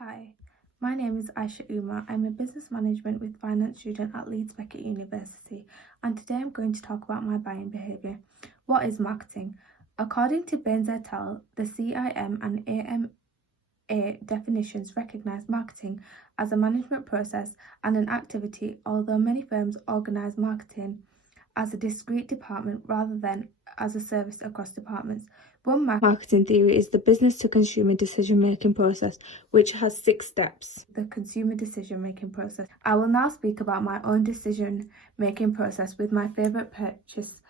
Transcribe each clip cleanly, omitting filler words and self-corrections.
Hi, my name is Aisha Umar. I'm a business management with finance student at Leeds Beckett University, and today I'm going to talk about my buying behaviour. What is marketing? According to Baines et al., the CIM and AMA definitions recognise marketing as a management process and an activity, although many firms organise marketing as a discrete department rather than as a service across departments. One marketing theory is the business-to-consumer decision-making process, which has 6 steps. The consumer decision-making process. I will now speak about my own decision-making process with my favourite purchase,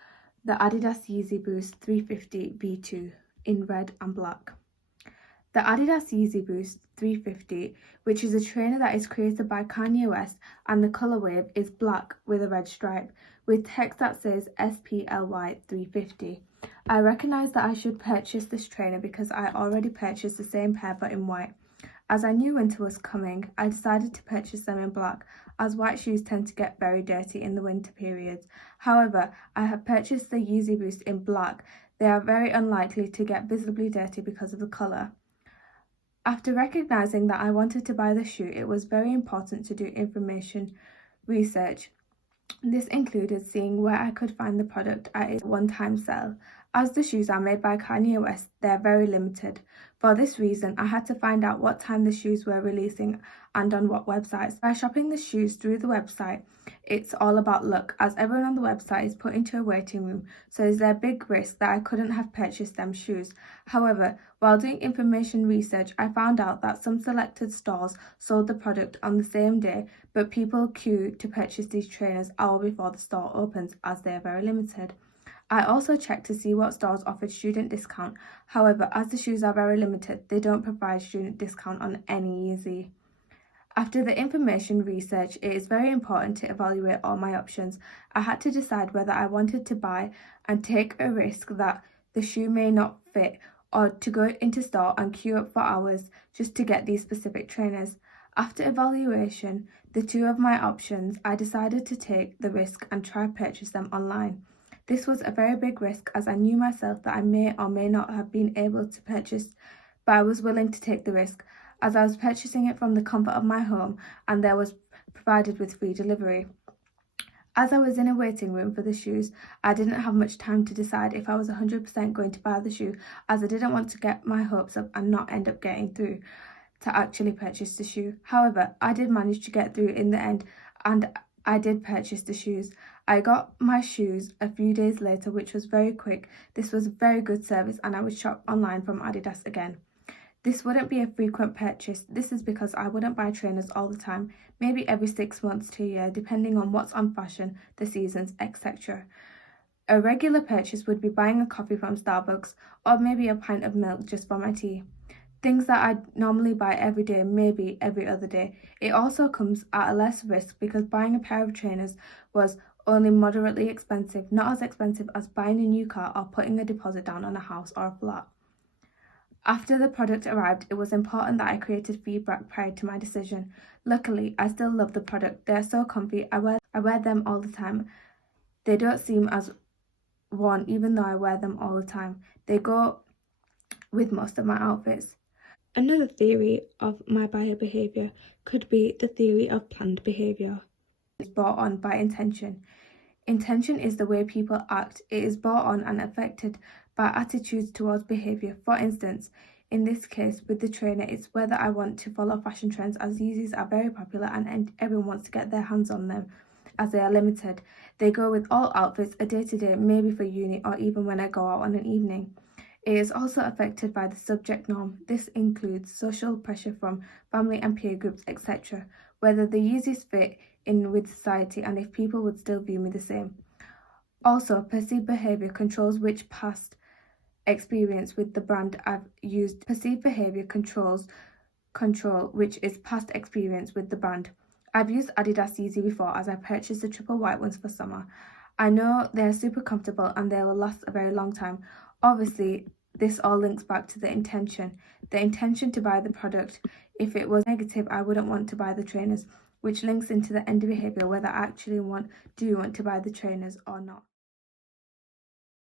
the Adidas Yeezy Boost 350 V2 in red and black. The Adidas Yeezy Boost 350, which is a trainer that is created by Kanye West, and the colour wave is black with a red stripe, with text that says SPLY 350. I recognised that I should purchase this trainer because I already purchased the same pair but in white. As I knew winter was coming, I decided to purchase them in black, as white shoes tend to get very dirty in the winter periods. However, I have purchased the Yeezy Boost in black. They are very unlikely to get visibly dirty because of the colour. After recognising that I wanted to buy the shoe, it was very important to do information research. This included seeing where I could find the product at its one-time sale. As the shoes are made by Kanye West, they are very limited. For this reason, I had to find out what time the shoes were releasing and on what websites. By shopping the shoes through the website, it's all about luck, as everyone on the website is put into a waiting room, so is there a big risk that I couldn't have purchased them shoes. However, while doing information research, I found out that some selected stores sold the product on the same day, but people queue to purchase these trainers hour before the store opens, as they are very limited. I also checked to see what stores offered student discount. However, as the shoes are very limited, they don't provide student discount on any Yeezy. After the information research, it is very important to evaluate all my options. I had to decide whether I wanted to buy and take a risk that the shoe may not fit, or to go into store and queue up for hours just to get these specific trainers. After evaluation, the two of my options, I decided to take the risk and try purchase them online. This was a very big risk, as I knew myself that I may or may not have been able to purchase, but I was willing to take the risk, as I was purchasing it from the comfort of my home and there was provided with free delivery. As I was in a waiting room for the shoes, I didn't have much time to decide if I was 100% going to buy the shoe, as I didn't want to get my hopes up and not end up getting through to actually purchase the shoe. However, I did manage to get through in the end, and I did purchase the shoes. I got my shoes a few days later, which was very quick. This was a very good service, and I would shop online from Adidas again. This wouldn't be a frequent purchase. This is because I wouldn't buy trainers all the time, maybe every 6 months to a year, depending on what's on fashion, the seasons, etc. A regular purchase would be buying a coffee from Starbucks, or maybe a pint of milk just for my tea. Things that I'd normally buy every day, maybe every other day. It also comes at a less risk because buying a pair of trainers was only moderately expensive, not as expensive as buying a new car or putting a deposit down on a house or a flat. After the product arrived, it was important that I created feedback prior to my decision. Luckily, I still love the product. They're so comfy. I wear them all the time. They don't seem as worn even though I wear them all the time. They go with most of my outfits. Another theory of my buyer behaviour could be the theory of planned behaviour. It's brought on by intention. Intention is the way people act. It is brought on and affected by attitudes towards behaviour. For instance, in this case with the trainer, it's whether I want to follow fashion trends, as Yeezys are very popular and everyone wants to get their hands on them as they are limited. They go with all outfits, a day-to-day, maybe for uni, or even when I go out on an evening. It is also affected by the subject norm. This includes social pressure from family and peer groups, etc. Whether the Yeezys fit in with society and if people would still view me the same. Also, perceived behaviour controls which past experience with the brand I've used. Perceived behaviour control which is past experience with the brand. I've used Adidas Yeezy before, as I purchased the triple white ones for summer. I know they're super comfortable and they will last a very long time. Obviously, this all links back to the intention to buy the product. If it was negative, I wouldn't want to buy the trainers, which links into the end behaviour, whether I actually do want to buy the trainers or not.